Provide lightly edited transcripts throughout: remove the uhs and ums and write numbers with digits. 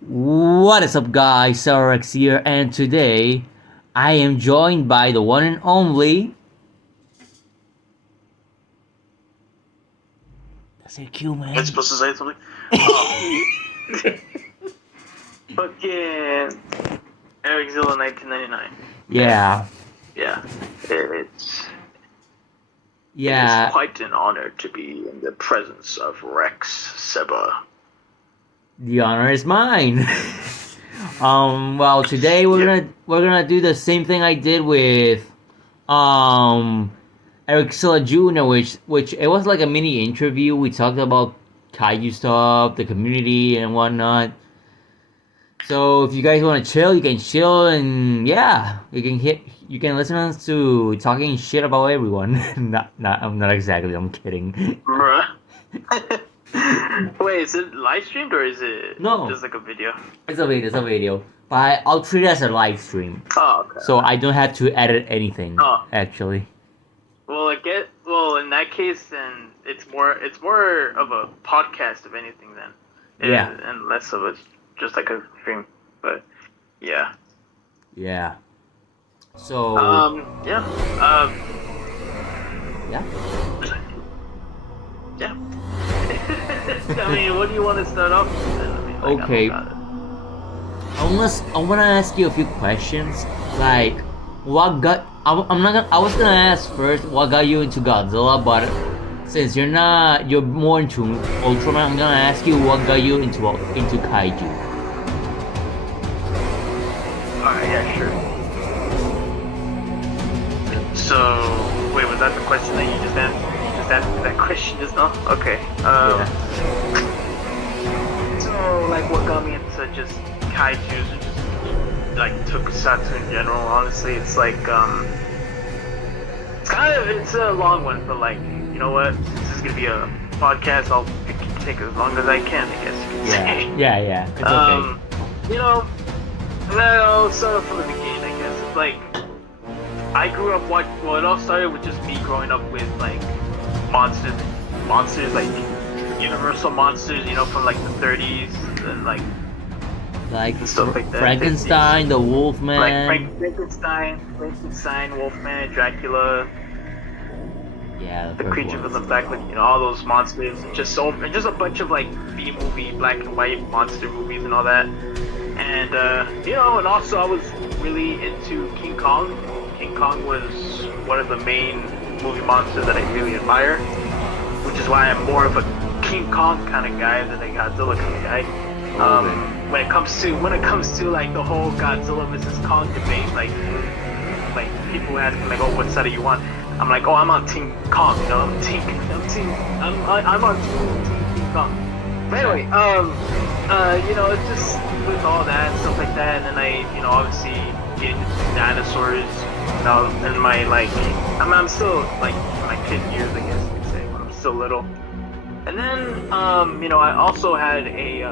What is up, guys? Erickzilla here, and today I am joined by the one and only. That's it, Q, Am I man. supposed to say something? Oh. Fucking Erickzilla 1999. Yeah, Yeah. It's yeah. quite an honor to be in the presence of Erickzilla. The honor is mine. Well, today we're gonna do the same thing I did with Erickzilla Jr., which it was like a mini interview. We talked about kaiju stuff, the community, and whatnot. So if you guys want to chill, you can chill, and yeah, you can listen us to talking shit about everyone. I'm not exactly. I'm kidding. Bruh. Wait, is it live streamed or is it No. just like a video? It's a video. It's a video. But I'll treat it as a live stream, Oh, okay. so I don't have to edit anything. Oh. Actually. Well, in that case, then it's more of a podcast, if anything, then. Yeah. And less of a just like a stream, but yeah. Yeah. So. Yeah. Yeah. Yeah. I mean, what do you want to start off with? I mean, like, Okay. I wanna ask you a few questions. Like, what got? I'm not. I was gonna ask first what got you into Godzilla, but since you're more into Ultraman, I'm gonna ask you what got you into kaiju. Alright, yeah, sure. So, wait, was that the question that you just asked? You just asked that question just now? Okay. Yeah. So, like, what got me into just kaijus or just, like, tokusatsu in general, honestly, it's like, it's a long one, but, like, you know what? Since this is gonna be a podcast, I'll take as long as I can, I guess you could say. Yeah. It's okay. You know, well, start off from the beginning, I guess. It's like, I grew up well, it all started with just me growing up with, like, monsters, like, Universal monsters, you know, from, like, the 30s, and, like stuff like that. Frankenstein, 50s. the Wolfman. Like, Frankenstein, Wolfman, Dracula. Yeah, The creature from the black, like, you know, all those monsters, just a bunch of like B-movie, black and white monster movies and all that. And you know, and also I was really into King Kong. King Kong was one of the main movie monsters that I really admire, which is why I'm more of a King Kong kind of guy than a Godzilla kind of guy. When it comes to like the whole Godzilla versus Kong debate, like people ask me like, oh, what side do you want? I'm like, oh, I'm on Team Kong, you know, I'm on Team King Kong. But anyway, you know, it's just with all that and stuff like that, and then I, you know, obviously get into dinosaurs, you know, and my like, I'm still like my kid years, I guess you could say, when I'm still little. And then, you know, I also have a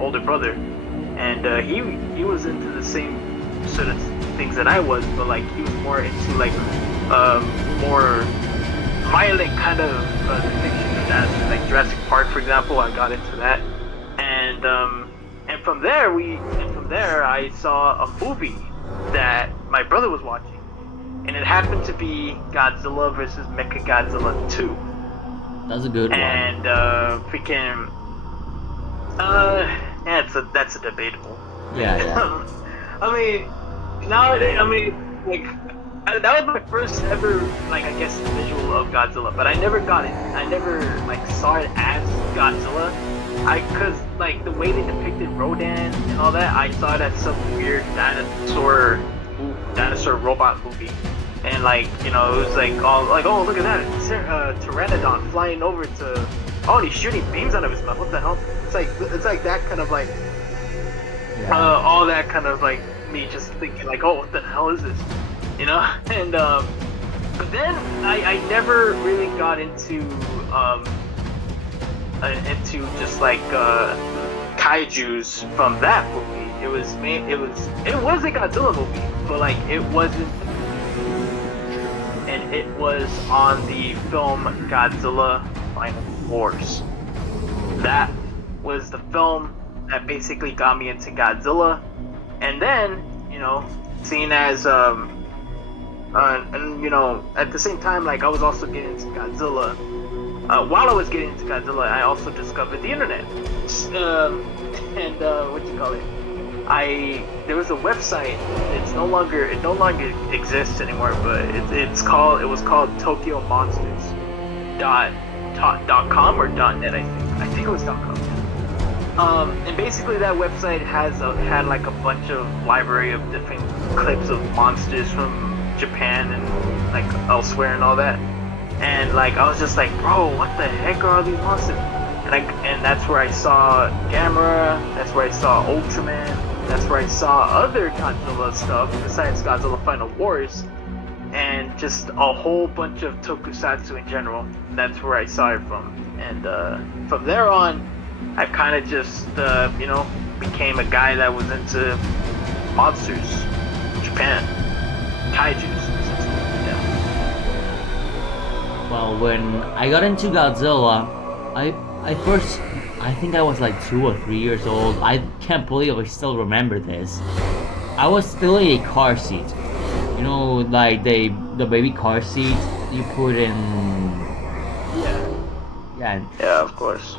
older brother, and he was into the same sort of things that I was, but like he was more into like more violent kind of depiction of that, like Jurassic Park, for example. I got into that, and from there I saw a movie that my brother was watching, and it happened to be Godzilla versus Mechagodzilla 2. That's a good one. And freaking yeah, that's a debatable. Yeah. I mean, nowadays, like, that was my first ever, like, I guess, visual of Godzilla, but I never got it. I never, like, saw it as Godzilla. Cause, like, the way they depicted Rodan and all that, I saw it as some weird dinosaur robot movie. And, like, you know, it was like, all, like, oh, look at that, it's Pteranodon flying over to, oh, he's shooting beams out of his mouth, what the hell? It's like that kind of, like, all that kind of, like, me just thinking, like, oh, what the hell is this? You know? And, but then I never really got into just, like, kaijus from that movie. It was a Godzilla movie, but, like, it wasn't, and it was on the film Godzilla Final Wars. That was the film that basically got me into Godzilla. And then, seeing as and at the same time, like I was also getting into Godzilla. While I was getting into Godzilla, I also discovered the internet. And what do you call it? There was a website. It no longer exists anymore, but it was called Tokyo Monsters dot com or dot net. I think it was dot com. And basically that website had like a bunch of library of different clips of monsters from Japan and like elsewhere and all that. And like I was just like, bro, what the heck are all these monsters? And that's where I saw Gamera. That's where I saw Ultraman. That's where I saw other Godzilla stuff besides Godzilla Final Wars, and just a whole bunch of tokusatsu in general. That's where I saw it from. And from there on, I kind of just became a guy that was into monsters, Japan, kaijus. Well, when I got into Godzilla, I think I was like 2 or 3 years old. I can't believe I still remember this. I was still in a car seat. Like the baby car seat you put in. Yeah. Yeah, of course.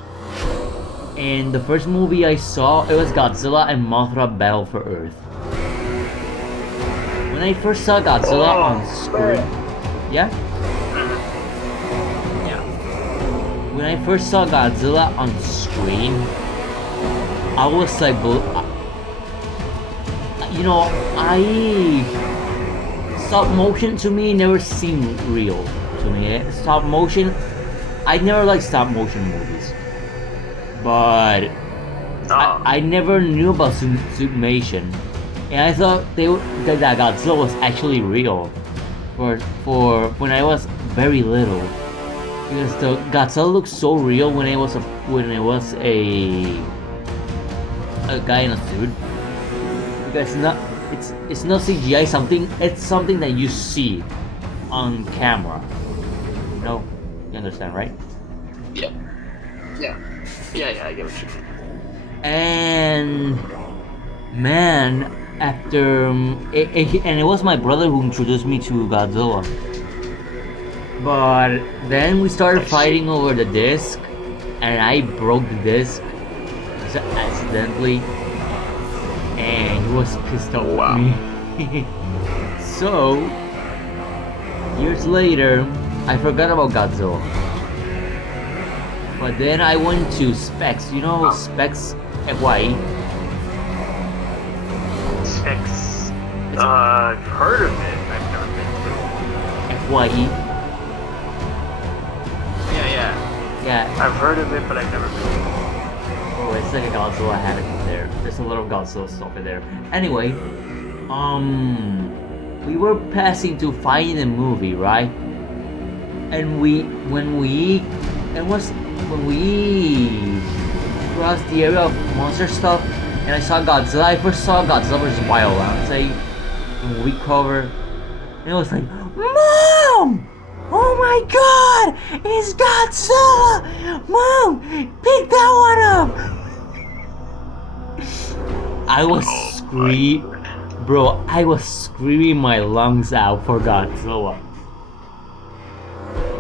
And the first movie I saw, it was Godzilla and Mothra Battle for Earth. When I first saw Godzilla on screen, yeah. When I first saw Godzilla on screen, I was like, stop motion to me never seemed real to me. Stop motion, I never liked stop motion movies, but I never knew about summation, and I thought that Godzilla was actually real for when I was very little. Because the Godzilla looks so real when it was a guy in a suit. Because it's not CGI. It's something that you see on camera. You understand, right? Yeah. I get what you mean. And man, after and it was my brother who introduced me to Godzilla. But then we started fighting over the disc, and I broke the disc accidentally, and he was pissed off at me. So, years later, I forgot about Godzilla. But then I went to Specs. Specs FYE? Specs? I've heard of it. I've never been to. FYE? Yeah. I've heard of it, but I've never been to it. Oh, it's like a Godzilla hat in there. There's a lot of Godzilla stuff in there. Anyway, we were passing to find the movie, right? And when we crossed the area of monster stuff, and I saw Godzilla. I first saw Godzilla vs. Wildlands, the movie cover, and I was like, Mom! Oh my God! It's Godzilla! Mom! Pick that one up! I was screaming my lungs out for Godzilla.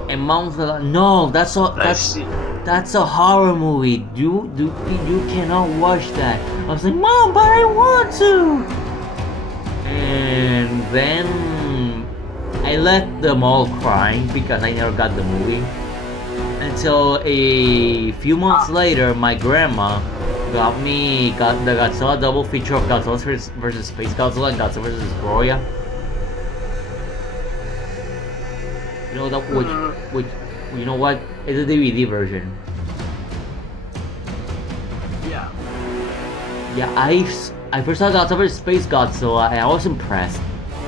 And Mom's like, no, that's a horror movie. You cannot watch that. I was like, Mom, but I want to. And then I left them all crying because I never got the movie. Until a few months later, my grandma got the Godzilla double feature of Godzilla vs. Space Godzilla and Godzilla vs. Broya. You know that which you know what? It's a DVD version. Yeah. Yeah, I first saw Godzilla vs. Space Godzilla and I was impressed.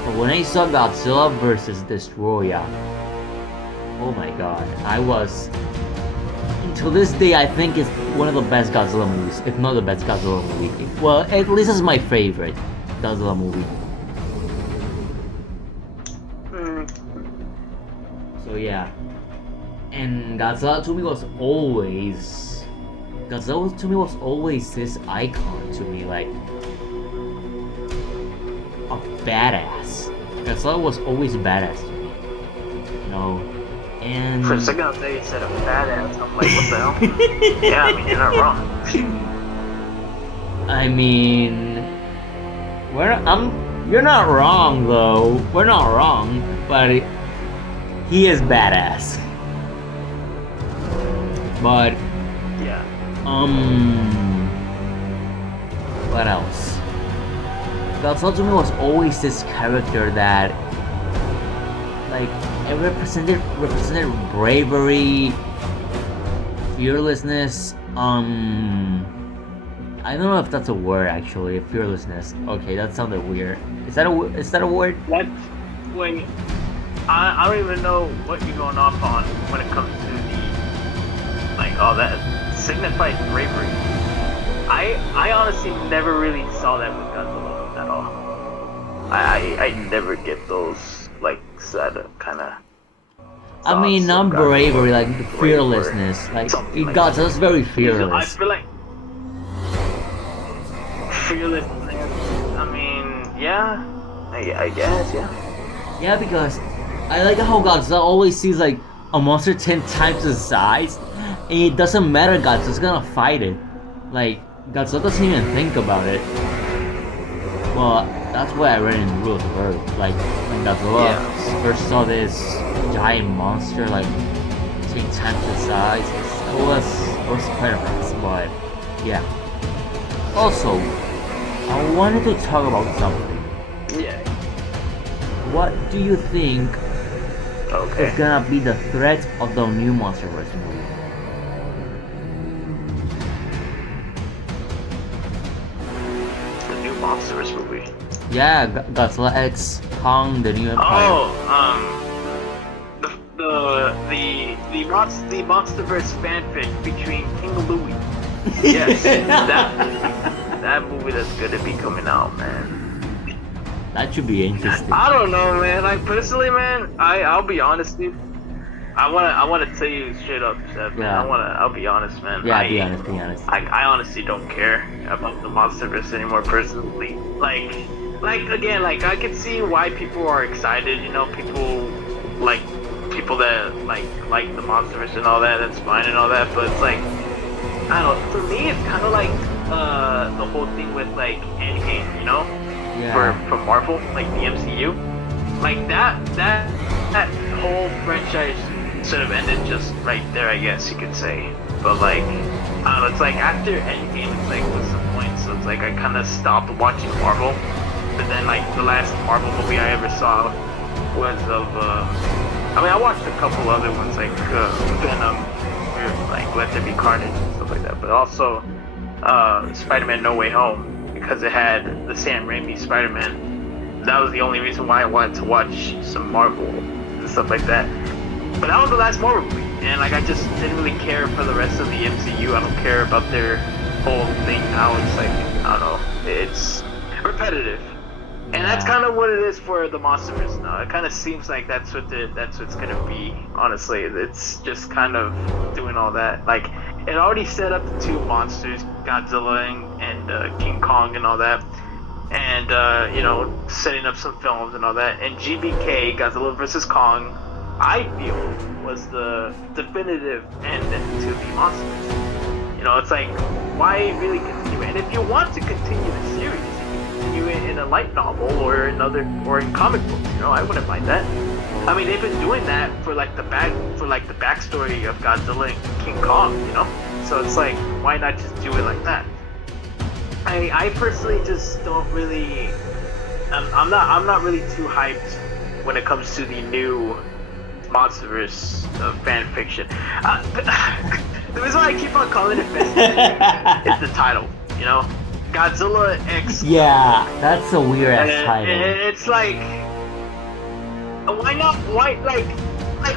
But when I saw Godzilla vs. Destroya, oh my God, I was. Until this day, I think it's one of the best Godzilla movies, if not the best Godzilla movie. Well, at least it's my favorite Godzilla movie. So yeah, and Godzilla to me was always Godzilla to me was always this icon to me, like a badass. Godzilla was always a badass to me, you know. And For a second, I thought you said a badass. I'm like, what the hell? Yeah, I mean, you're not wrong. I mean, you're not wrong though. We're not wrong, but he is badass. But Yeah. what else? Godzilla to me was always this character that, like, it represented bravery, fearlessness. I don't know if that's a word actually. Fearlessness. Okay, that sounded weird. Is that a word? What? When I don't even know what you're going off on when it comes to the like all that signified bravery. I honestly never really saw that with Godzilla at all. I never get those like sad kind of. I mean, not bravery, like fearlessness. Like Godzilla's very fearless. I feel like fearlessness. I mean, yeah. I guess, yeah. Yeah, because I like how Godzilla always sees like a monster 10 times the size, and it doesn't matter. Godzilla's gonna fight it. Like Godzilla doesn't even think about it. Well, that's what I read in the Rules of Earth. Like when Godzilla first saw this giant monster, like 10 times the size, it was quite a mess. But yeah. Also, I wanted to talk about something. Yeah. What do you think Okay. is gonna be the threat of the new MonsterVerse movie? The new MonsterVerse movie. Yeah, Godzilla X Kong, the new Empire. The MonsterVerse fanfic featuring King Louie. Yes, that movie that's gonna be coming out, man. That should be interesting. I don't know, man. Like personally, man, I'll be honest, dude. I wanna tell you straight up, Seth, man. Yeah. I'll be honest, man. Yeah, be honest. I honestly don't care about the MonsterVerse anymore, personally. Like again, like I can see why people are excited. You know, people that like the MonsterVerse and all that. That's fine and all that. But it's like, I don't know. For me, it's kind of like the whole thing with like Endgame, you know, from Marvel, like the MCU, like that whole franchise sort of ended just right there, I guess you could say. But like, I don't know. It's like after Endgame, it's like, what's the point? So it's like I kind of stopped watching Marvel. But then like the last Marvel movie I ever saw was of I mean, I watched a couple other ones like Venom, like Let There Be Carnage and stuff like that, but also Spider-Man No Way Home, because it had the Sam Raimi Spider-Man. That was the only reason why I wanted to watch some Marvel and stuff like that. But that was the last Marvel movie, and like I just didn't really care for the rest of the MCU. I don't care about their whole thing now. It's like, I don't know, it's repetitive. And that's kind of what it is for the MonsterVerse now. It kind of seems like that's what's gonna be. Honestly, it's just kind of doing all that. Like, it already set up the two monsters, Godzilla and King Kong and all that, and you know, setting up some films and all that. And GBK, Godzilla vs Kong, I feel was the definitive end to the MonsterVerse. You know, it's like, why really continue it? And if you want to continue the series, you it in a light novel or in comic books, you know, I wouldn't mind that. I mean, they've been doing that for like the backstory of Godzilla and King Kong, you know. So it's like, why not just do it like that? I personally just don't really. I'm not really too hyped when it comes to the new MonsterVerse fan fiction. The reason why I keep on calling it fan fiction is the title, you know. Godzilla X. Yeah, that's a weird ass title. It's like, why not? Why like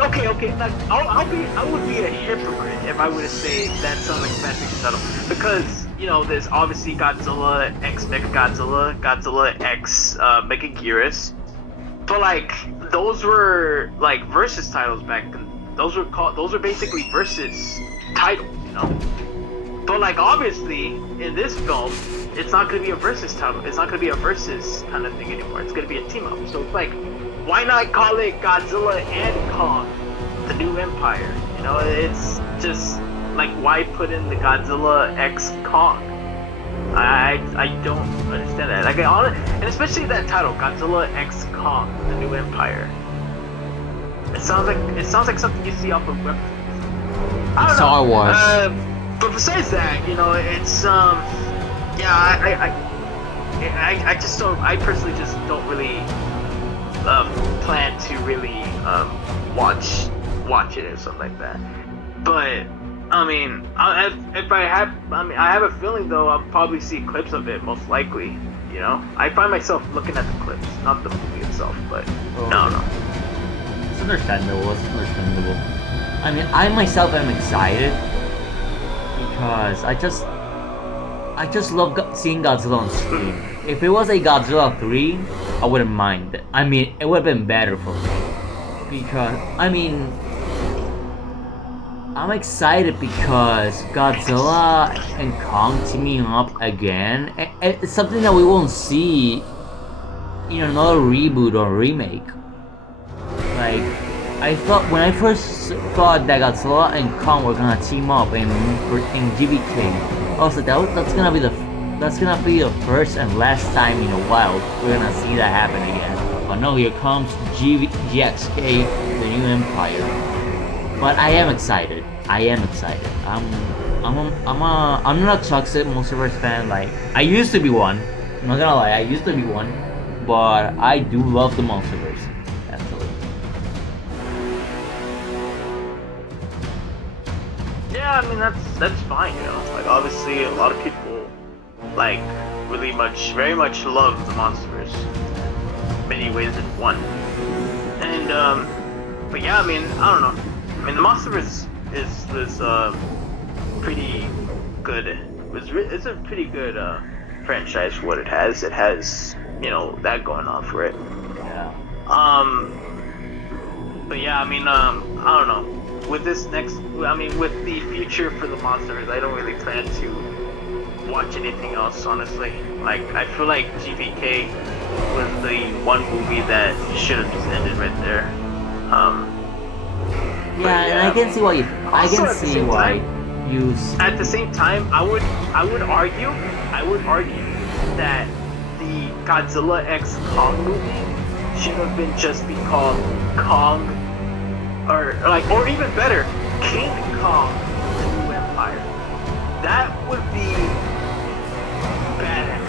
okay. Like I would be a hypocrite if I were to say that sounds like a fan fiction title, because you know there's obviously Godzilla X Mechagodzilla, Godzilla X Mechaguirus, but like those were like versus titles back then. Those were basically versus titles, you know. But like obviously in this film, it's not gonna be a versus time. It's not gonna be a versus kind of thing anymore. It's gonna be a team up. So it's like, why not call it Godzilla and Kong, the New Empire? You know, it's just like, why put in the Godzilla X Kong? I don't understand that. Like, and especially that title, Godzilla X Kong, the New Empire. It sounds like something you see off of web. I don't Star know. Wars. But besides that, you know, it's yeah, I just don't. I personally just don't really plan to really watch it or something like that. But I mean, if I have a feeling though, I'll probably see clips of it most likely. You know, I find myself looking at the clips, not the movie itself. But no. It's understandable. I mean, I myself am excited because I just love seeing Godzilla on screen. If it was a Godzilla 3, I wouldn't mind. I mean, it would have been better for me. Because, I mean, I'm excited because Godzilla and Kong teaming up again. It's something that we won't see in another reboot or remake. Like, I thought when I first thought that Godzilla and Kong were gonna team up in GBK, I was like, that's gonna be the first and last time in a while we're gonna see that happen again. But no, here comes GXK, the New Empire. But I am excited. I'm not a toxic Monsterverse fan. Like, I used to be one. I'm not gonna lie, I used to be one. But I do love the Monsterverse. Absolutely. Yeah, I mean that's fine, you know. Like obviously a lot of people like very much love the Monsterverse. Many ways in one. And but yeah, I mean, I don't know. I mean, the Monsterverse was pretty good. It's a pretty good franchise for what it has. It has, you know, that going on for it. Yeah. But yeah, I mean, I don't know. With this with the future for the Monsters, I don't really plan to watch anything else, honestly. Like, I feel like GBK was the one movie that should have just ended right there. Yeah, and I can see why you. I can see why you. At the same time, I would argue that the Godzilla X Kong movie should have been just be called Kong, or even better, King Kong, the New Empire. That would be badass.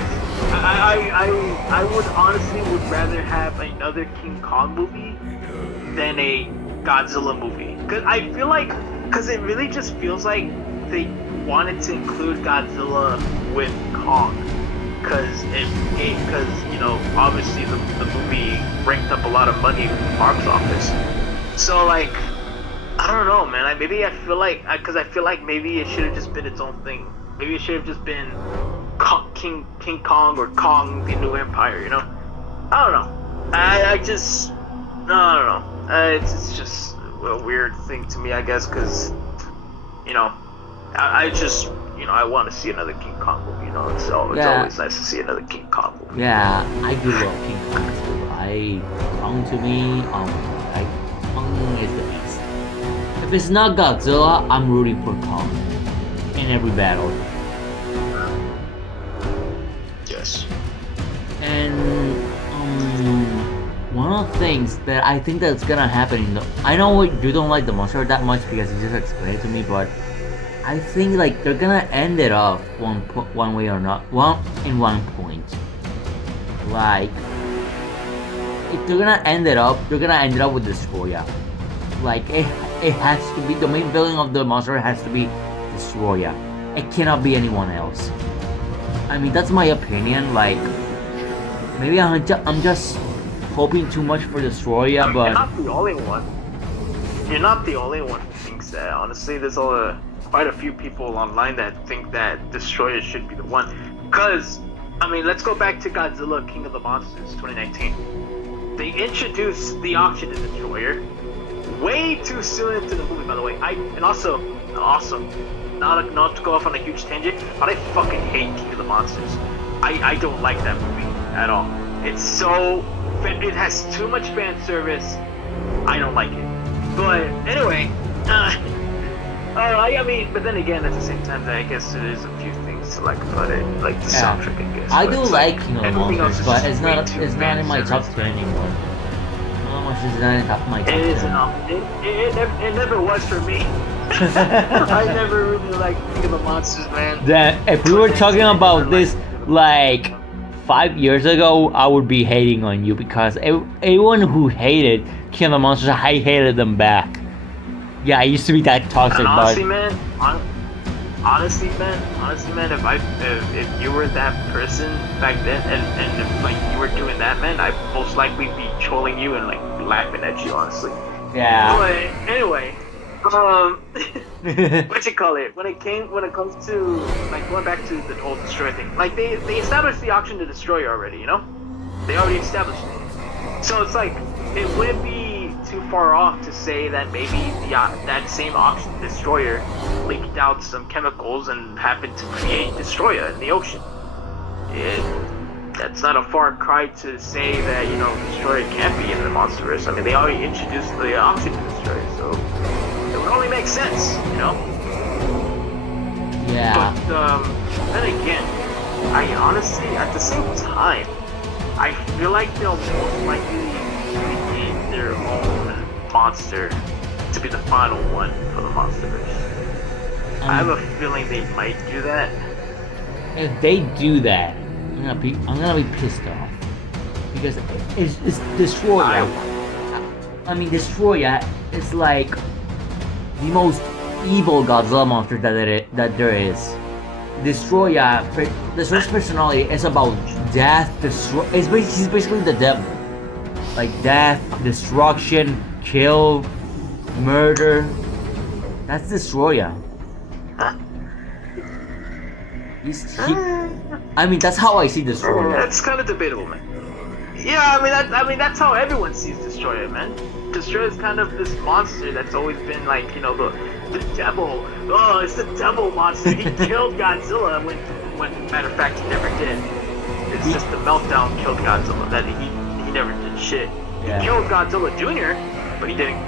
I would honestly rather have another King Kong movie than a Godzilla movie. Cause it really just feels like they wanted to include Godzilla with Kong. Cause you know, obviously the movie ranked up a lot of money in the box office. So like, I don't know, man. I feel like maybe it should have just been its own thing. Maybe it should have just been King Kong or Kong the New Empire. You know? I don't know. I don't know. It's just a weird thing to me, I guess, because you know, I just, you know, I want to see another King Kong movie. You know, it's always nice to see another King Kong movie. Yeah, I do love King Kong too. Kong to me, Kong is the beast. If it's not Godzilla, I'm rooting for Kong in every battle. Yes. And one of the things that I think that's gonna happen I know you don't like the monster that much because you just explained it to me, but I think like they're gonna end it off one way or not, in one point. Like, if they're gonna end it up with Destroyer. Like, it has to be, the main villain of the monster has to be Destroyer. It cannot be anyone else. I mean, that's my opinion. Like, maybe I'm just hoping too much for Destroyer, but you're not the only one. You're not the only one who thinks that. Honestly, there's quite a few people online that think that Destroyer should be the one. Because, I mean, let's go back to Godzilla King of the Monsters 2019. They introduced the option to Destroyer way too soon into the movie, by the way. And also, awesome. Not to go off on a huge tangent, but I fucking hate King of the Monsters. I don't like that movie at all. It has too much fan service. I don't like it. But anyway, I mean, but then again, at the same time, I guess there's a few things to like about it, like the soundtrack, I guess. I do like King of the everything else Monsters, is but just it's way not too in my top fan 10 anymore. King of the Monsters is not in my top It 10. is not. It never was for me. I never really liked King of the Monsters, man. That if we were talking about this like 5 years ago, I would be hating on you because everyone who hated King of the Monsters, I hated them back. Yeah, I used to be that toxic, And honestly, but man, if you were that person back then, and if like you were doing that, man, I'd most likely be trolling you and like laughing at you, honestly. yeah. But anyway, what you call it? When it comes to like going back to the whole destroyer thing, like they established the auction to destroy already, you know? They already established it. So it's like it wouldn't be too far off to say that maybe that same auction destroyer leaked out some chemicals and happened to create destroyer in the ocean. That's not a far cry to say that, you know, destroyer can't be in the monsterverse. I mean, they already introduced the auction to destroyer, so it would only make sense, you know? Yeah. But then again, I honestly, at the same time, I feel like they'll most likely create their own monster to be the final one for the monsterverse. I have a feeling they might do that. If they do that, I'm gonna be pissed off because it's Destroyer. I mean, Destroyer is like the most evil Godzilla monster that there is. Destroyer, Destroyer's personality is about death. He's basically the devil. Like death, destruction, kill, murder. That's Destroyer. I mean, that's how I see Destroyer. That's kind of debatable, man. Yeah, I mean that's how everyone sees Destroyer, man. Destroyer is kind of this monster that's always been like, you know, the devil. Oh, it's the devil monster. He killed Godzilla when matter of fact he never did. It's just the meltdown killed Godzilla. That he never did shit. Yeah. He killed Godzilla Jr., but he didn't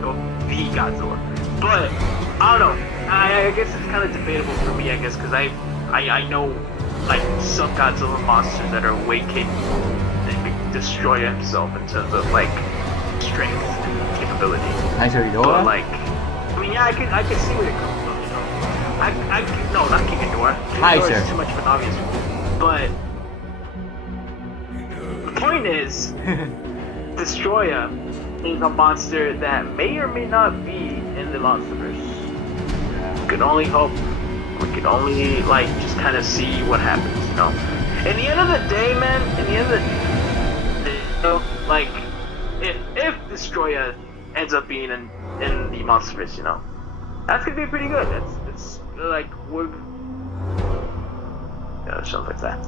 kill the Godzilla. But I don't know. I guess it's kind of debatable for me, I guess, because I know like some Godzilla monsters that are way capable and destroy himself in terms of like strength and capability. But like, I mean, yeah, I could see where it comes from, you know. No, not King Ghidorah. Ghidorah is too much of an obvious one. But the point is, Destroyer is a monster that may or may not be in the monsterverse. We can only hope. We can only like just kind of see what happens, you know. In the end of the day, man. In the end of the day, you know, like if Destroyer ends up being in the monsterverse, you know, that's gonna be pretty good. It's like we're something like that.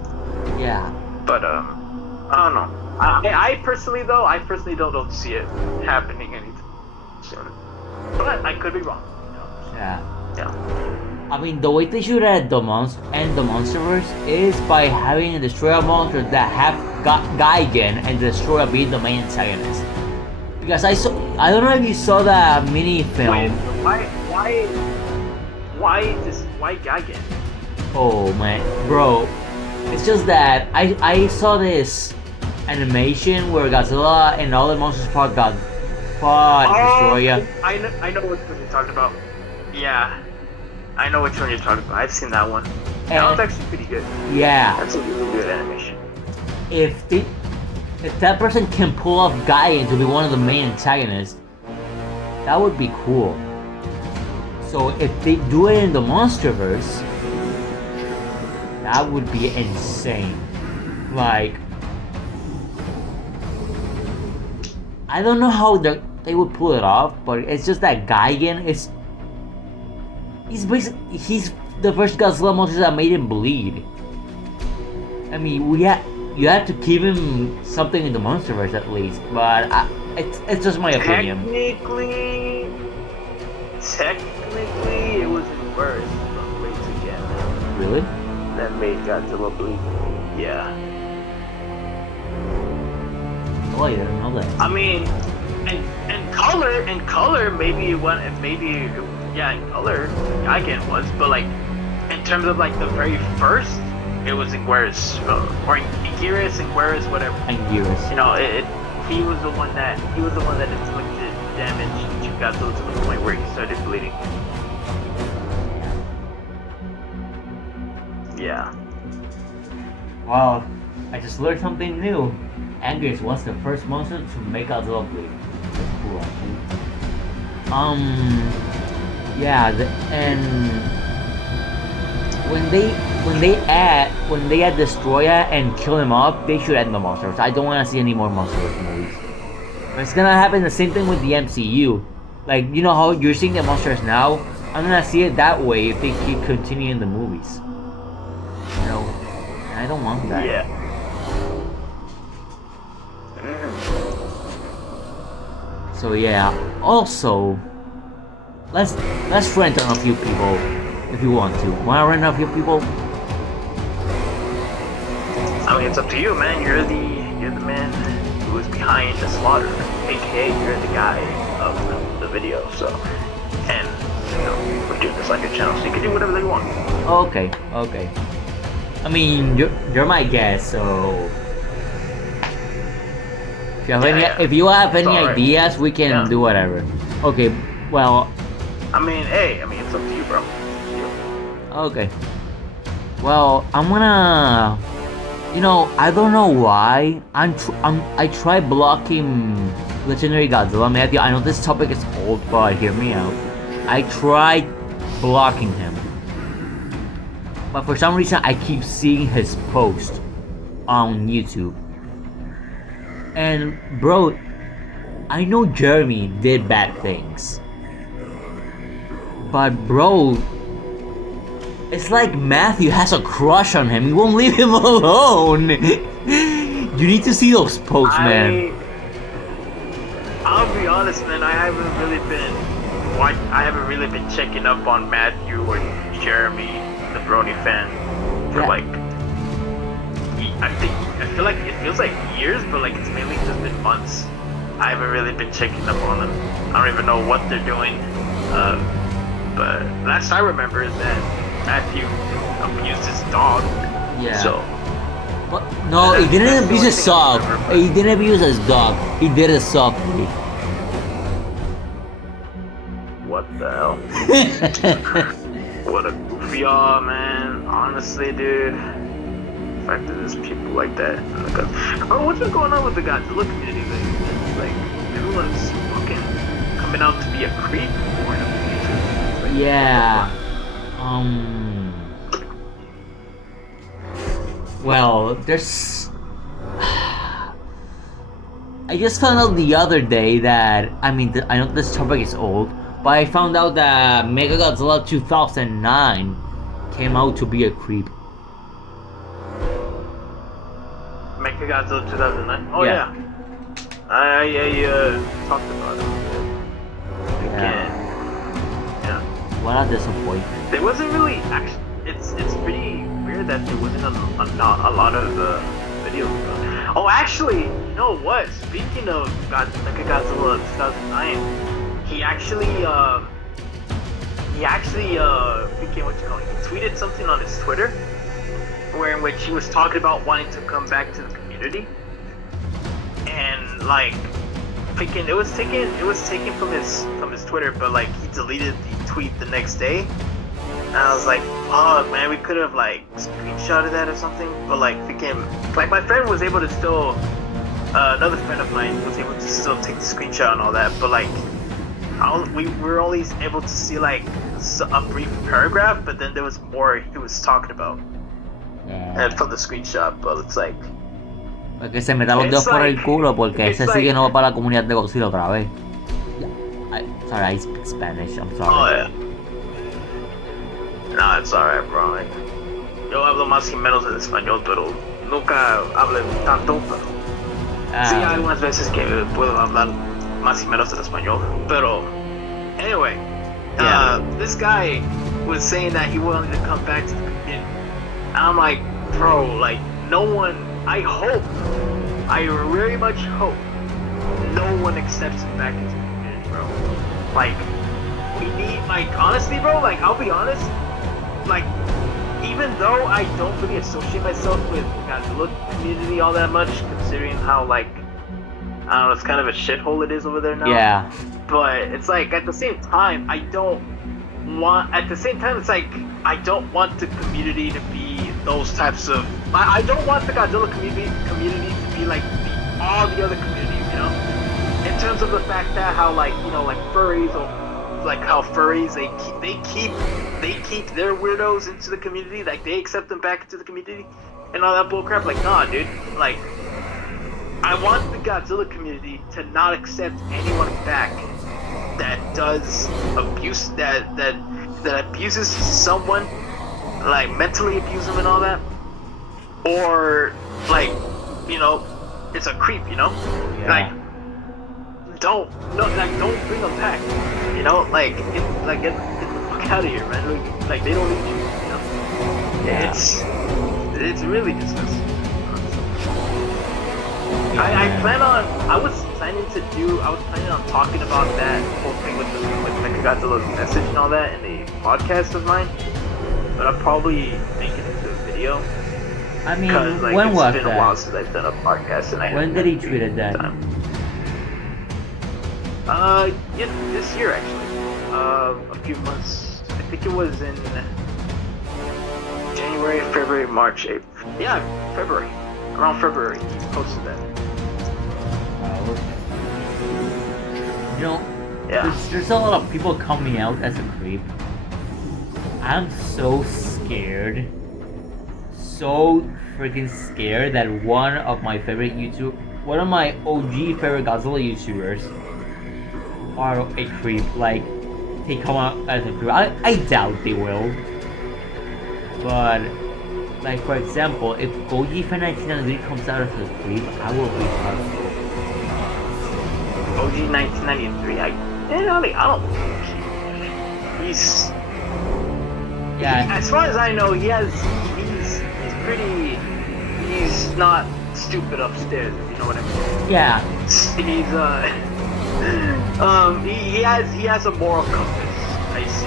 Yeah. But I don't know. I personally don't see it happening anytime soon. But I could be wrong. You know? Yeah. Yeah. I mean, the way they should end the monsterverse is by having a Destroyer monster that have Gigan and Destroyer being the main antagonist. Because I don't know if you saw that mini film. Wait, why Gigan? Oh man, bro, it's just that I saw this animation where Godzilla and all the monsters fought Destroyer. I know which one you're talking about. Yeah, I know which one you're talking about. I've seen that one. That one's actually pretty good. Yeah. That's a really good animation. If that person can pull off Gigan to be one of the main antagonists, that would be cool. So if they do it in the MonsterVerse, that would be insane. Like, I don't know how they would pull it off, but it's just that Gigan is he's the first Godzilla monster that made him bleed. I mean, you have to give him something in the MonsterVerse at least, but it's just my opinion. technically it wasn't worse from Rage Again. Really? That made Godzilla bleed. Yeah. Oh, I didn't know that. I mean, in color, maybe it went, yeah, in color, Gigan was, but like, in terms of like the very first, it was Inguirus, or Inguirus, whatever. Anguirus. You know, he was the one that inflicted damage to Godzilla to the point where he started bleeding. Yeah. Wow, I just learned something new. Anguirus was the first monster to make Godzilla bleed. That's cool, actually. Yeah, and when they add Destroya and kill him off, they should add the monsters. I don't want to see any more monsters movies. But it's gonna happen the same thing with the MCU. Like, you know how you're seeing the monsters now? I'm gonna see it that way if they keep continuing the movies. You know, and I don't want that. Yeah. So yeah. Also, let's rent on a few people if you want to. Wanna rent on a few people? I mean, it's up to you, man. You're the man who is behind the slaughter, aka you're the guy of the video. So, and you know, we're doing this like a channel, so you can do whatever you want. Okay. I mean, you're my guest, so if you have any ideas, we can do whatever. Okay, well. I mean, it's up to you, bro. Okay. Well, I'm gonna. You know, I don't know why. I tried blocking Legendary Godzilla. Matthew, I know this topic is old, but hear me out. I tried blocking him, but for some reason I keep seeing his post on YouTube. And bro, I know Jeremy did bad things, but bro, it's like Matthew has a crush on him. He won't leave him alone. You need to see those posts, man. I'll be honest, man. I haven't really been checking up on Matthew or Jeremy, the Brony fan, for I feel like it feels like years, but like it's mainly just been months. I haven't really been checking up on them. I don't even know what they're doing. But last I remember is that Matthew abused his dog. Yeah. So. No, he didn't abuse his dog. He didn't abuse his dog. He did it softly. What the hell? What a goofy man. Honestly, dude. The fact that there's people like that. Oh, what's been going on with the Godzilla community? Like everyone's fucking coming out to be a creep for him. Like, yeah. Well, there's. I just found out the other day that I know this topic is old, but I found out that Mechagodzilla 2009 came out to be a creep. Mechagodzilla 2009? Oh yeah. I talked about it. Again. Yeah. What a disappointment. There wasn't really actually. It's pretty weird that there wasn't a lot of videos. Oh, actually, you know what? Speaking of Mechagodzilla 2009, he actually freaking what you call it? He tweeted something on his Twitter, where in which he was talking about wanting to come back to the community, and like freaking it was taken from his Twitter, but like he deleted the tweet the next day. And I was like, oh man, we could have like screenshotted that or something. But like like my friend was able to still, another friend of mine was able to still take the screenshot and all that. But like, we were only able to see like a brief paragraph, but then there was more he was talking about. And from the screenshot, but it's like. Que se meta los dedos por el culo porque ese sí que no va para la comunidad de Godzilla otra vez. Sorry, I speak Spanish. I'm sorry. Oh yeah. Nah, it's alright, bro. Like, yo hablo más y menos en español, pero nunca hablo tanto. Sí, hay algunas veces que puedo hablar más y menos en español, pero anyway, This guy was saying that he wanted to come back to the community. And I'm like, bro, like, no one, I very much hope no one accepts him back into the community, bro. Like, we need, like, honestly, bro, like, I'll be honest, like, even though I don't really associate myself with the Godzilla community all that much, considering how, like, I don't know, it's kind of a shithole it is over there now. Yeah. But it's like, at the same time, it's like, I don't want the community to be those types of, I don't want the Godzilla community to be like all the other communities, you know? In terms of the fact that how, like, you know, like furries, or like how furries, they keep their weirdos into the community, like they accept them back into the community, and all that bullcrap. Like, nah, dude, like, I want the Godzilla community to not accept anyone back that does abuse, that abuses someone, like mentally abuse them and all that, or like, you know, it's a creep, you know, like don't bring them back, you know, like get the fuck out of here, man. Like they don't need you, you know. Yeah. It's really disgusting. I was planning on talking about that whole thing with Mechagodzilla's message and all that in a podcast of mine, but I'm probably making it into a video. I mean, like, when was that? It's been a while since I've done a podcast, and when did he tweet that? Yeah, this year actually. A few months. I think it was in January, February, March, April. Yeah, February. Around February, he posted that. You know, there's a lot of people coming out as a creep. I'm so scared. So freaking scared that one of my OG favorite Godzilla YouTubers are a creep. Like, they come out as a creep. I doubt they will. But, like, for example, if Goji Fan 1993 comes out as a creep, I will be puzzled. OG 1993, I don't. He's. Yeah. As far as I know, he's not stupid upstairs, if you know what I mean. Yeah. He's he has a moral compass. I see.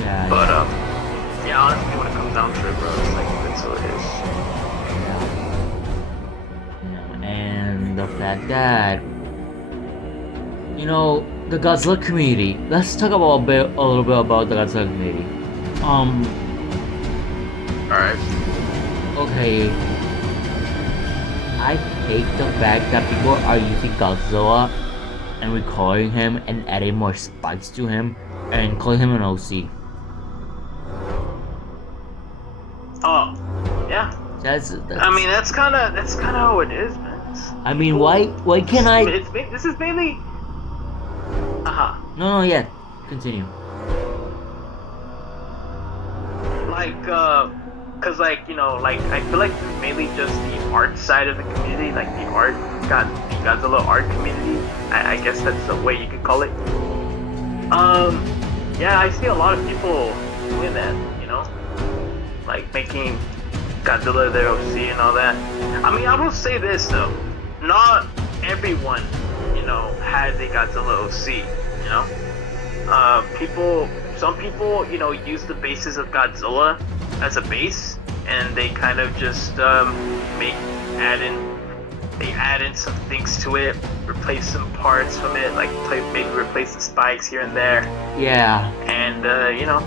Yeah. But yeah, honestly, when it comes down to it, bro, it's like, that's what it is. And the fact that, you know, the Godzilla community. Let's talk about a little bit about the Godzilla community. Alright. Okay. I hate the fact that people are using Godzilla and recalling him and adding more spikes to him and calling him an OC. Oh, yeah. That's I mean, that's kind of how it is, man. I mean, why can't I? This is mainly. No, yeah. Continue. Like, cause like, you know, like, I feel like it's mainly just the art side of the community, like the Godzilla art community. I guess that's the way you could call it. Yeah, I see a lot of people doing that, you know, like making Godzilla their OC and all that. I mean, I will say this though, not everyone, you know, has a Godzilla OC, you know. Some people, you know, use the bases of Godzilla as a base, and they kind of just add in some things to it, replace some parts from it, like maybe replace the spikes here and there. Yeah. And you know,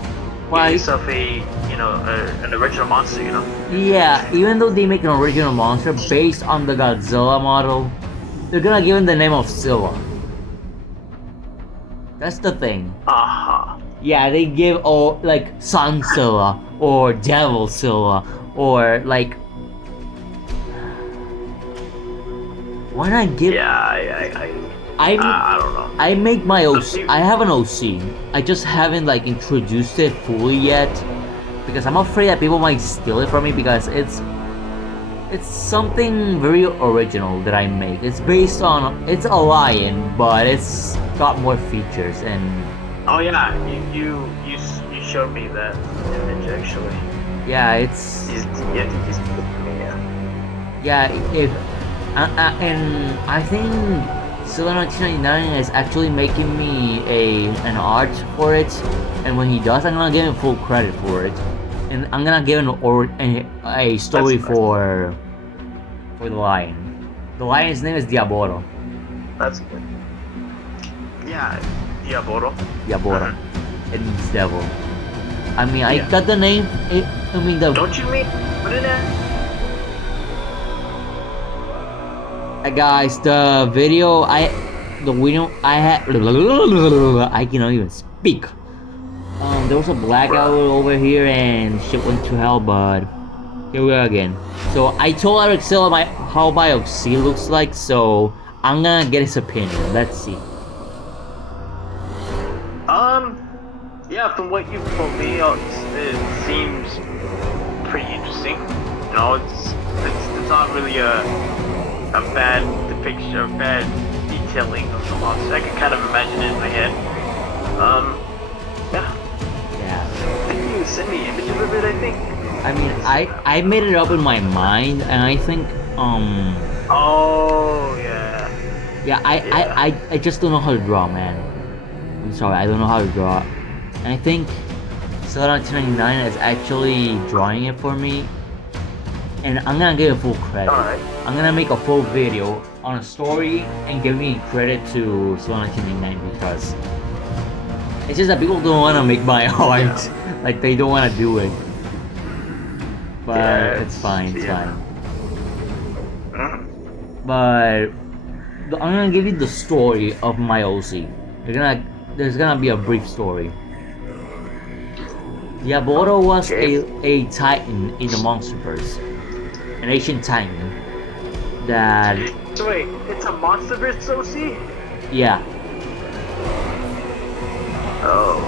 Why? give yourself an original monster, you know. Yeah, even though they make an original monster based on the Godzilla model, they're gonna give him the name of Zilla. That's the thing. Yeah, they give like Sunzilla or Devilzilla or like. Why not give? Yeah, I don't know. I make my OC. I have an OC. I just haven't like introduced it fully yet because I'm afraid that people might steal it from me because it's It's something very original that I make. It's based on it's a lion, but it's got more features and Oh yeah, you showed me that image actually. yeah, it's He's yeah. yeah. If and I think Silla 1999 is actually making me an art for it, and when he does, I'm gonna give him full credit for it, and I'm gonna give him a story That's for the lion. The lion's name is Diabolo. That's good. Yeah, Diaboro. Diabolo. It means devil. I mean, I Yeah. got the name. I mean the. Don't you mean what is that? Guys, the video I had I cannot even speak. There was a blackout over here and shit went to hell, but here we are again. So I told Erickzilla how my OC looks like, so I'm gonna get his opinion. Let's see. Yeah, from what you've told me, it seems pretty interesting. You know, it's not really a bad depiction, a bad detailing of the monster. I can kind of imagine it in my head. Yeah. Yeah. I think you sent me images of it, I think. I mean, I made it up in my mind, and I think Oh yeah. yeah, I just don't know how to draw, man. I'm sorry, I don't know how to draw. And I think Soda1999 is actually drawing it for me. And I'm gonna give it full credit. Alright. I'm gonna make a full video on a story and give me credit to Soda1999 because it's just that people don't wanna make my art. Yeah. Like they don't wanna do it. But Yeah, it's fine, it's yeah. fine. Mhm. But I'm gonna give you the story of my OC. There's gonna be a brief story. Diabolo was a titan in the Monsterverse, an ancient titan that So wait, it's a MonsterVerse OC? yeah, Oh.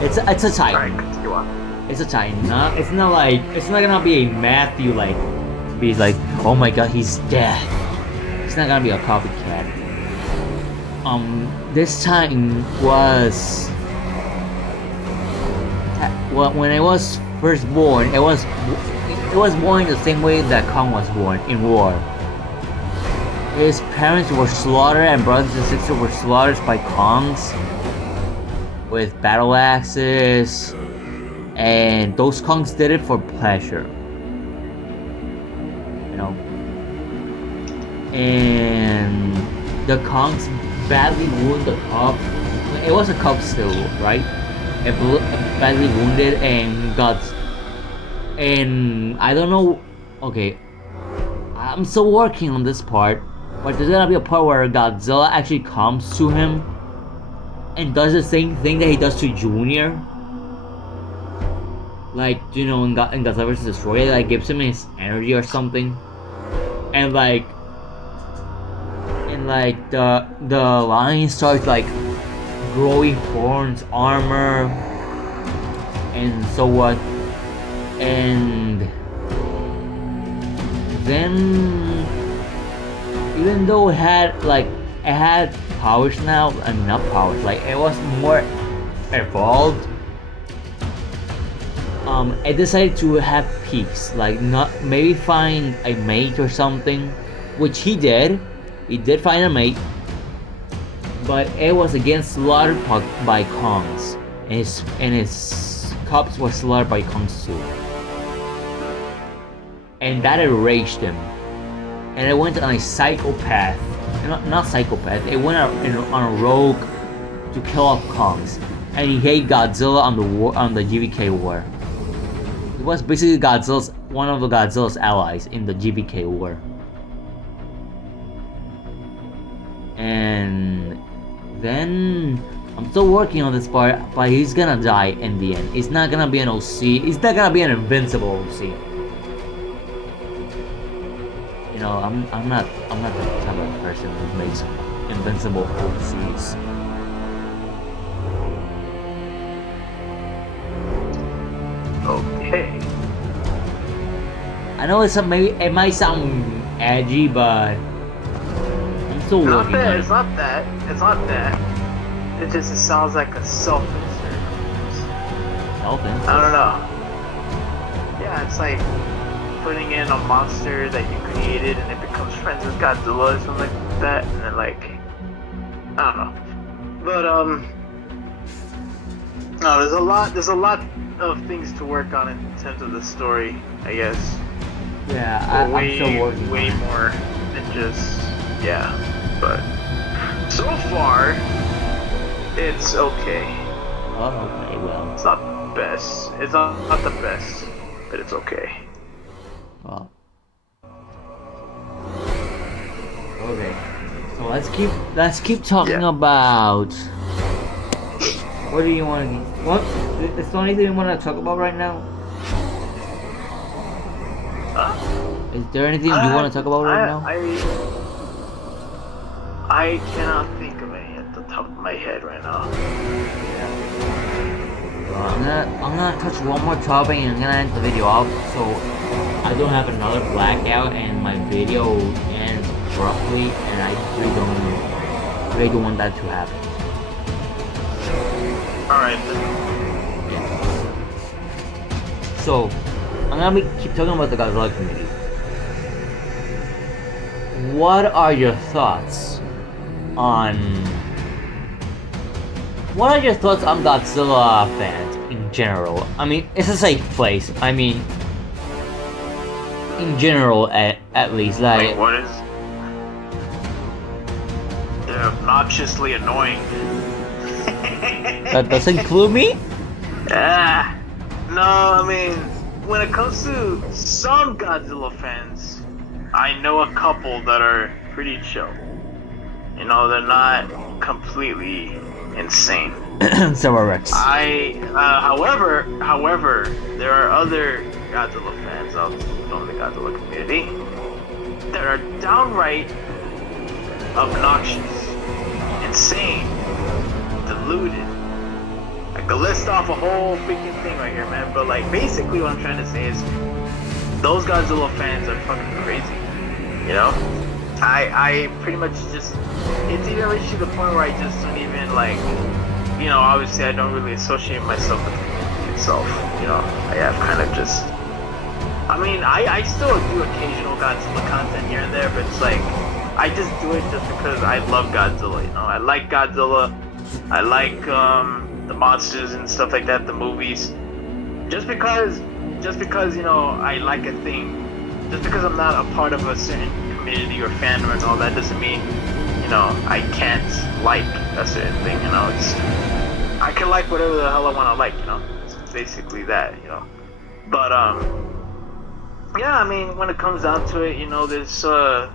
it's a Alright, titan. continue on. It's a titan. It's not gonna be a Matthew like be like, oh my god, he's dead. It's not gonna be a copycat. This titan was when it was first born. It was born the same way that Kong was born, in war. His parents were slaughtered and brothers and sisters were slaughtered by Kongs with battle axes, and those Kongs did it for pleasure. You know. And the Kongs badly wounded the cub. It was a cub still, right? It badly wounded and got. And I don't know. Okay, I'm still working on this part, but there's gonna be a part where Godzilla actually comes to him and does the same thing that he does to Junior. Like, you know, in Godzilla vs. Destroyer, like gives him his energy or something, and like the lion starts like growing horns, armor, and so what, and then even though it had powers now, I mean not powers, like it was more evolved. It decided to have peace, like not maybe find a mate or something, which he did. He did find a mate, but it was against slaughtered by Kongs, and his cubs were slaughtered by Kongs too, and that enraged him, and it went on a psychopath, not psychopath. It went on a rogue to kill off Kongs, and he hated Godzilla on the GVK war. He was basically one of Godzilla's allies in the GVK war. And then I'm still working on this part, but he's gonna die in the end. It's not gonna be an OC. It's not gonna be an invincible OC. You know, I'm not the type of person who makes invincible OCs. Okay. I know maybe it might sound edgy, but I'm still Not working that. on It's it. not that. It's not that. It sounds like a self-insert. Self-insert. I don't know. Yeah, it's like putting in a monster that you created and it becomes friends with Godzilla or something like that, and then like I don't know. But no, there's a lot of things to work on in terms of the story, I guess. Yeah, I'm still working way on it. more than just yeah. But so far, it's okay. Oh, okay, well. It's not the best. It's not the best, but it's okay. Well. Okay. So let's keep talking Yeah. about what do you want to what is there anything you want to talk about right now? Is there anything you want to talk about right now? I cannot think of any at the top of my head right now. I'm gonna touch one more topic and I'm gonna end the video off so I don't have another blackout and my video ends abruptly and I really don't want that to happen. Alright then. So I'm gonna keep talking about the Godzilla community. What are your thoughts on Godzilla fans in general? I mean, it's a safe place. I mean, in general, at least, like. Wait, what is? They're obnoxiously annoying. That doesn't include me? No, I mean, when it comes to some Godzilla fans, I know a couple that are pretty chill. You know, they're not completely insane. Several Rex. However, there are other Godzilla fans out from the Godzilla community that are downright obnoxious, insane, deluded. I could list off a whole freaking thing right here, man. But like, basically, what I'm trying to say is, those Godzilla fans are fucking crazy. You know, I pretty much just, it's even reached to the point where I just don't even like, you know, obviously I don't really associate myself with the community itself. You know, I have kind of just, I mean, I still do occasional Godzilla content here and there, but it's like, I just do it just because I love Godzilla, you know. I like Godzilla, I like the monsters and stuff like that, the movies. Just because, you know, I like a thing, just because I'm not a part of a certain community or fandom and all that doesn't mean, you know, I can't like a certain thing, you know. It's, I can like whatever the hell I want to like, you know. It's basically that, you know. But yeah, I mean, when it comes down to it, you know, there's a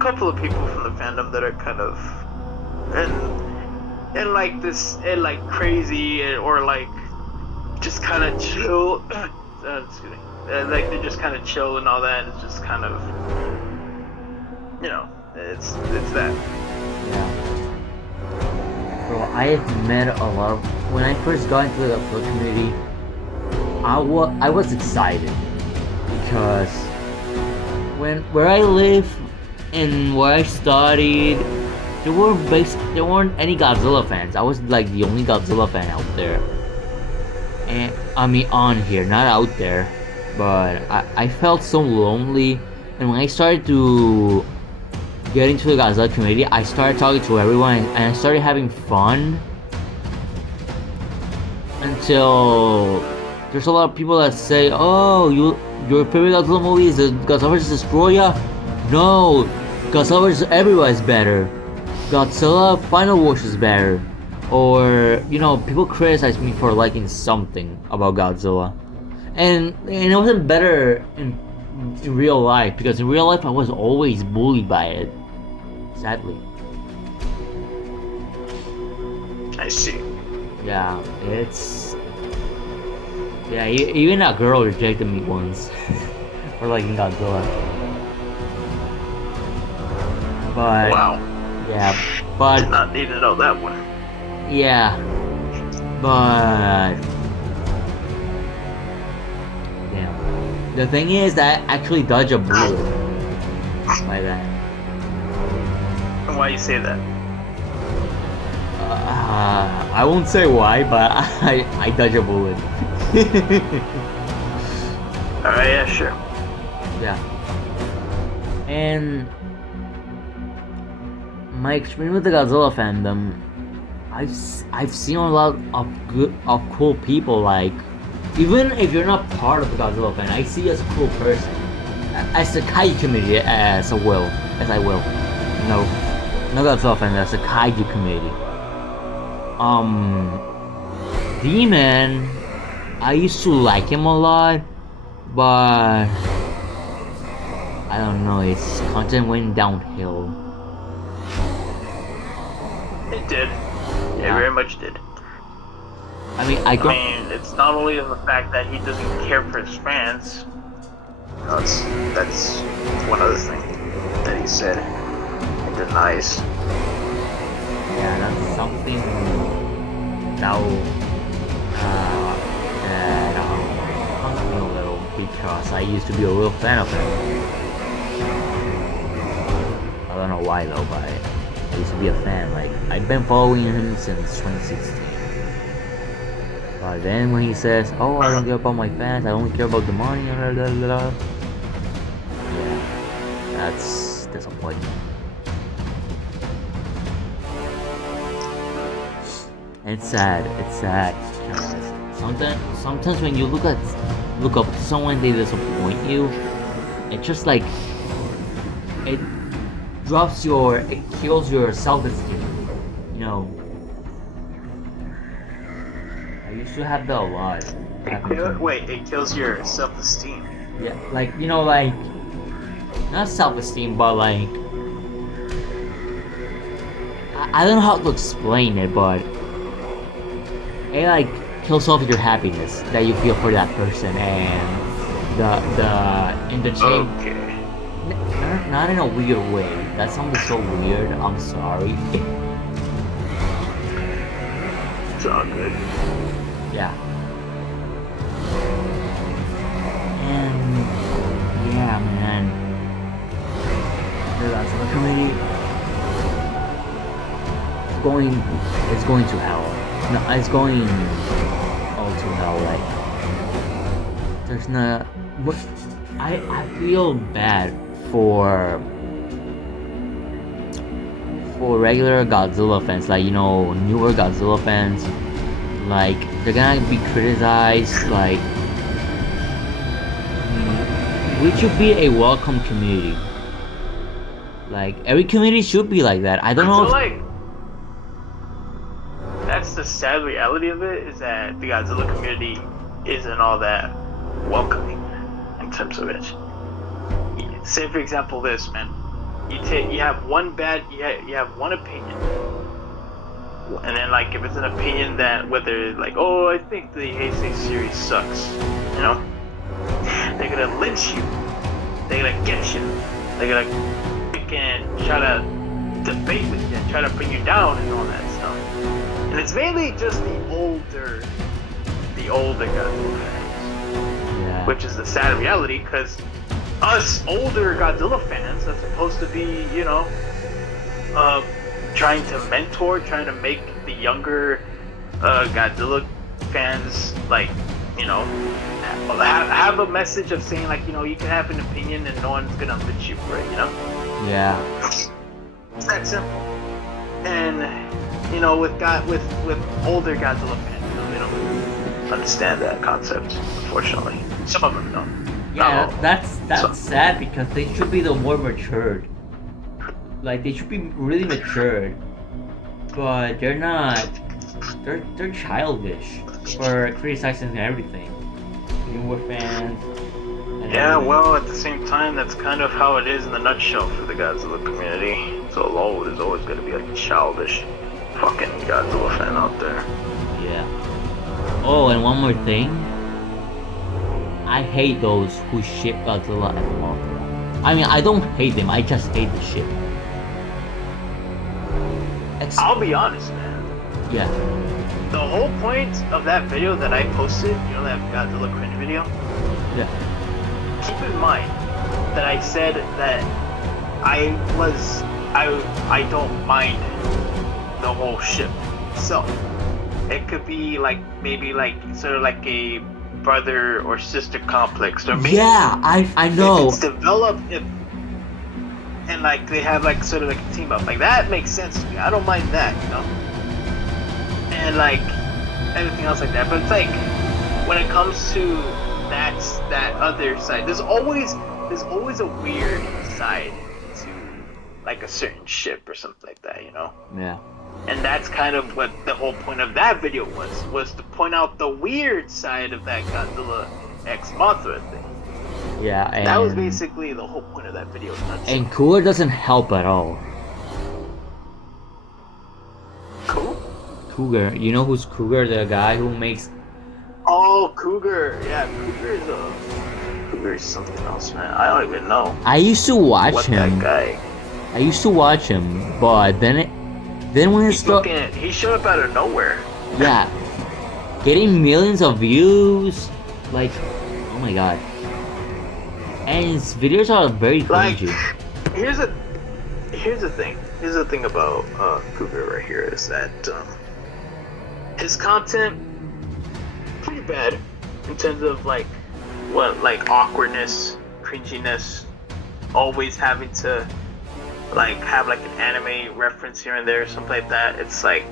couple of people from the fandom that are kind of and like this and like crazy or like just kind of chill. Excuse me. Like they're just kind of chill and all that. And it's just kind of, you know, it's that. Yeah. Bro, I have met a lot of, when I first got into the community, I was excited because where I live and where I studied, there weren't any Godzilla fans. I was like the only Godzilla fan out there, and I mean on here, not out there. But I felt so lonely, and when I started to get into the Godzilla community, I started talking to everyone and I started having fun. Until there's a lot of people that say, "Oh, your favorite Godzilla movie is the Godzilla vs. Destroyer." No, Godzilla vs. Everywhere is better. Godzilla Final Wars is better. Or, you know, people criticize me for liking something about Godzilla. And it wasn't better in real life, because in real life I was always bullied by it. Sadly. I see. Yeah, it's... Yeah, even a girl rejected me once for liking Godzilla. But... Wow. Yeah, but... Did not need to know that one. Yeah, but... Damn. The thing is that I actually dodge a bullet by that. And why you say that? I won't say why, but I dodge a bullet. Alright, yeah, sure. Yeah. And my experience with the Godzilla fandom, I've seen a lot of cool people. Like, even if you're not part of the Godzilla fan, I see you as a cool person, as a kaiju community, as I will. No, no Godzilla fan, as a kaiju community. Demon, I used to like him a lot, but I don't know, his content went downhill. It did. It Yeah. very much did. I mean, I mean, it's not only the fact that he doesn't care for his fans. That's one other thing that he said and denies. Yeah, that's something that haunts me a little, because I used to be a real fan of him. I don't know why though, but I used to be a fan. Like, I've been following him since 2016. But then when he says, "Oh, I don't care about my fans, I only care about the money," blah, blah, blah, yeah, that's disappointing. It's sad. It's sad. Sometimes when you look up to someone, they disappoint you. It's just like it kills your self-esteem. You know. I used to have that a lot. Wait, it kills your self-esteem. Yeah, like, you know, like, not self-esteem, but like, I don't know how to explain it, but it like kills off your happiness that you feel for that person, and the interchange. Okay. Not in a weird way. That sounded so weird. I'm sorry. It's all good. Yeah. And yeah, man. The Godzilla community is going to hell. No, it's going all to hell. Like, there's not. But I feel bad for regular Godzilla fans, like, you know, newer Godzilla fans. Like, they're gonna be criticized. Like, we should be a welcome community. Like, every community should be like that. I don't know. Like, that's the sad reality of it, is that the Godzilla community isn't all that welcoming in terms of it. Say for example this, man. You have one opinion, and then, like, if it's an opinion that, whether like, oh, I think the Heisei series sucks, you know, they're gonna lynch you, they're gonna get you, they're gonna freaking try to debate with you and try to bring you down and all that stuff. And it's mainly just the older Godzilla fans, Yeah. which is the sad reality, because us older Godzilla fans are supposed to be, you know, trying to mentor, trying to make the younger Godzilla fans, like, you know, have a message of saying, like, you know, you can have an opinion and no one's gonna lynch you for it, you know? Yeah. It's that simple. And, you know, with older Godzilla fans, you know, they don't really understand that concept, unfortunately. Some of them don't. Yeah, No. that's sad, because they should be the more matured. Like, they should be really matured, but they're not. They're childish for criticizing everything. Newer fans. And Yeah, everything. well, at the same time, that's kind of how it is in the nutshell for the Godzilla community. So there's always going to be a childish fucking Godzilla fan out there. Yeah. Oh, and one more thing. I hate those who ship Godzilla and Mothra. I mean, I don't hate them. I just hate the ship. I'll be honest, man. Yeah. The whole point of that video that I posted, you know, that Godzilla cringe video, Yeah. keep in mind that I said that I don't mind the whole ship itself. It could be like maybe like sort of like a brother or sister complex, or maybe Yeah, I if know. it's developed and like they have like sort of like a team up, like that makes sense to me. I don't mind that, you know. And like everything else like that, but it's like when it comes to that other side, there's always a weird side to like a certain ship or something like that, you know. Yeah. And that's kind of what the whole point of that video was to point out the weird side of that Godzilla X Mothra thing. Yeah, and That was basically the whole point of that video. And Cooler doesn't help at all. Cool? Cougar, you know who's Cougar? The guy who makes. Oh, Cougar. Yeah, Cougar is something else, man. I don't even know. I used to watch him. That guy. I used to watch him, but then when it started, he showed up out of nowhere. Yeah, getting millions of views, like, oh my god. And his videos are very cringy. Like, here's the thing. Here's the thing about Cougar right here is that his content pretty bad in terms of like awkwardness, cringiness, always having to like have like an anime reference here and there or something like that. It's like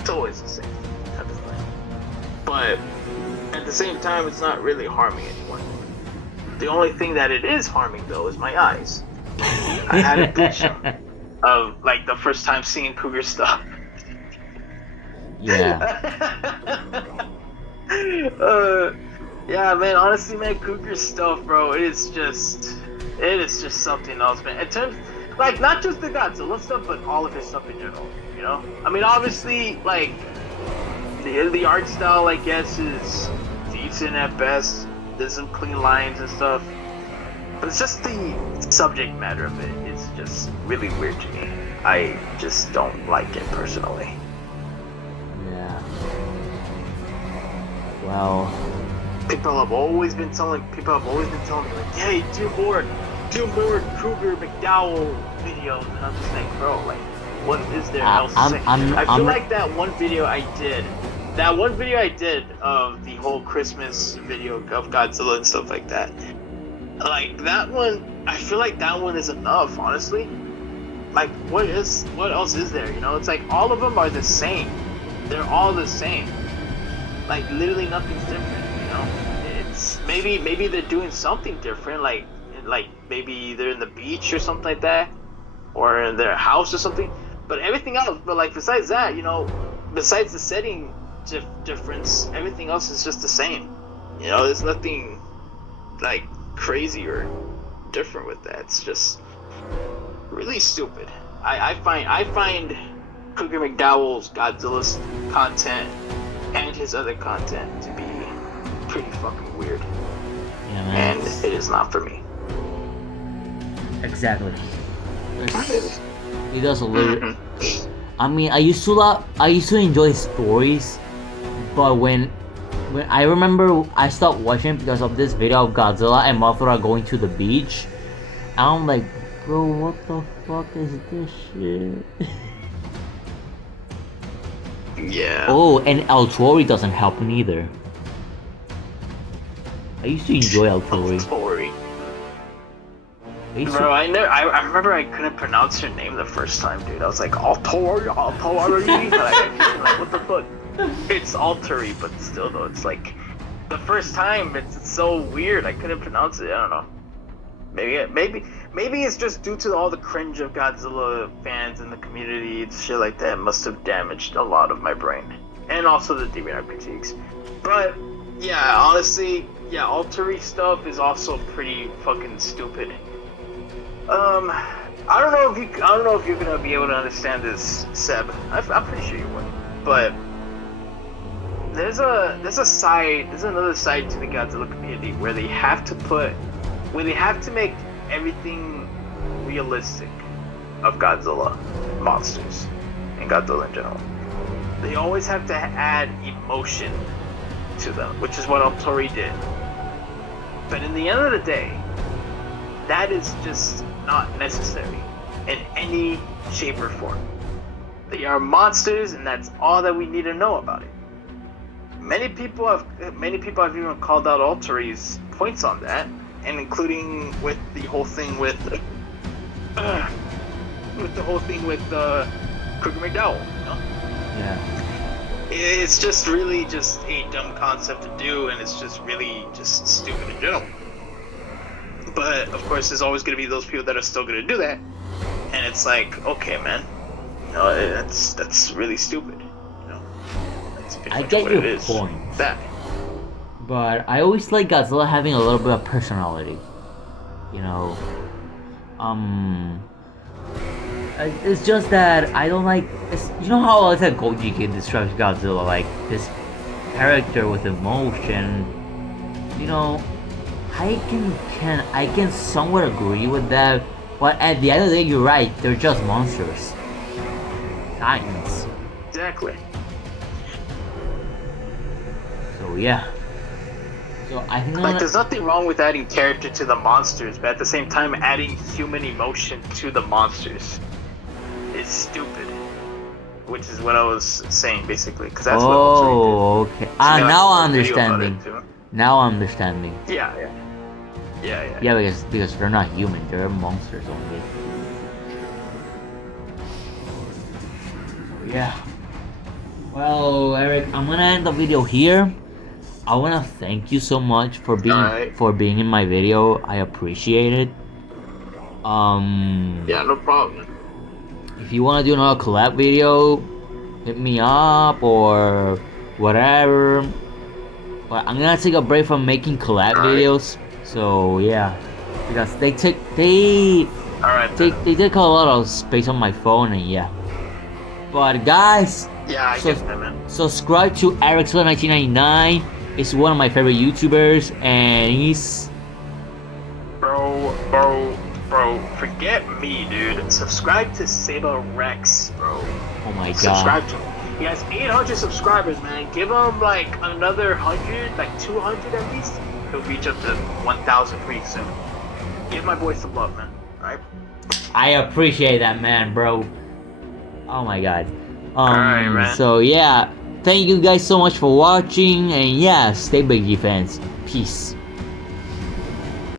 it's always the same type of thing. But at the same time, it's not really harming anyone. The only thing that it is harming though is my eyes. I had a picture of like the first time seeing Cougar stuff. Yeah. Yeah, man. Honestly, man, Cougar stuff, bro. It is just something else, man. In terms, like, not just the Godzilla stuff, but all of his stuff in general. You know, I mean, obviously, like the art style, I guess, is decent at best. There's some clean lines and stuff, but it's just the subject matter of it is just really weird to me. I just don't like it personally. Yeah. Well. People have always been telling me, like, hey, do more Cougar McDowell videos, and I'm just like, bro, like, what is there else to say? I feel like that one video I did of the whole Christmas video of Godzilla and stuff like that, like that one, I feel like that one is enough, honestly. Like, what else is there? You know, it's like all of them are the same. They're all the same. Like, literally nothing's different. You know, it's maybe they're doing something different. Like maybe they're in the beach or something like that, or in their house or something. But everything else, like besides that, you know, besides the setting difference, everything else is just the same. You know, there's nothing like crazy or different with that. It's just really stupid. I find Cougar McDowell's Godzilla's content and his other content to be pretty fucking weird. Yeah, man. And it is not for me. Exactly. He does a little. I mean, I used to enjoy stories, but when I remember I stopped watching because of this video of Godzilla and Mothra going to the beach. I'm like, bro, what the fuck is this shit? Yeah. Oh, and El Tori doesn't help neither. I used to enjoy El Tori. Bro, I remember I couldn't pronounce her name the first time, dude. I was like, Altori. Like, what the fuck? It's Altori, but still though, it's like the first time it's so weird. I couldn't pronounce it. I don't know. Maybe it's just due to all the cringe of Godzilla fans in the community and shit like that. Must have damaged a lot of my brain, and also the DeviantArt critiques. But yeah, honestly, yeah, Altori stuff is also pretty fucking stupid. I don't know if you're gonna be able to understand this, Seb. I'm pretty sure you would. But there's another side to the Godzilla community where they have to make everything realistic of Godzilla monsters and Godzilla in general. They always have to add emotion to them, which is what Altori did. But in the end of the day, that is just not necessary in any shape or form. They are monsters, and that's all that we need to know about it. Many people have even called out Alteri's points on that, and including with the whole thing with Kruger McDowell. You know? Yeah. It's just really just a dumb concept to do, and it's just really just stupid in general. But of course, there's always going to be those people that are still going to do that, and it's like, okay, man, that's really stupid. I get your point. But I always like Godzilla having a little bit of personality. You know, it's just that I don't like. You know how I said Goji Kid describes Godzilla, like this character with emotion. You know, I can somewhat agree with that. But at the end of the day, you're right. They're just monsters. Titans. Exactly. So yeah. So I think there's nothing wrong with adding character to the monsters, but at the same time, adding human emotion to the monsters is stupid. Which is what I was saying, basically, because that's what Alter did. Okay. Now I'm understanding. Now I'm understanding. Yeah. Yeah, because they're not human; they're monsters only. Yeah. Well, Eric, I'm gonna end the video here. I wanna thank you so much for being in my video. I appreciate it. Yeah, no problem. If you wanna do another collab video, hit me up or whatever. But I'm gonna take a break from making collab videos. So yeah, because they take a lot of space on my phone, and yeah. But guys, yeah, I get that, man. Subscribe to Erickzilla 1999. He's one of my favorite YouTubers, and he's bro. Forget me, dude. Subscribe to Saber Rex, bro. Oh my god. Subscribe to him. He has 800 subscribers, man. Give him like another 100, like 200 at least. He'll reach up to 1,000 pretty soon. Give my boy some love, man. Alright? I appreciate that, man, bro. Oh my god. Alright, man. So yeah, thank you guys so much for watching, and yeah, stay big, fans. Peace.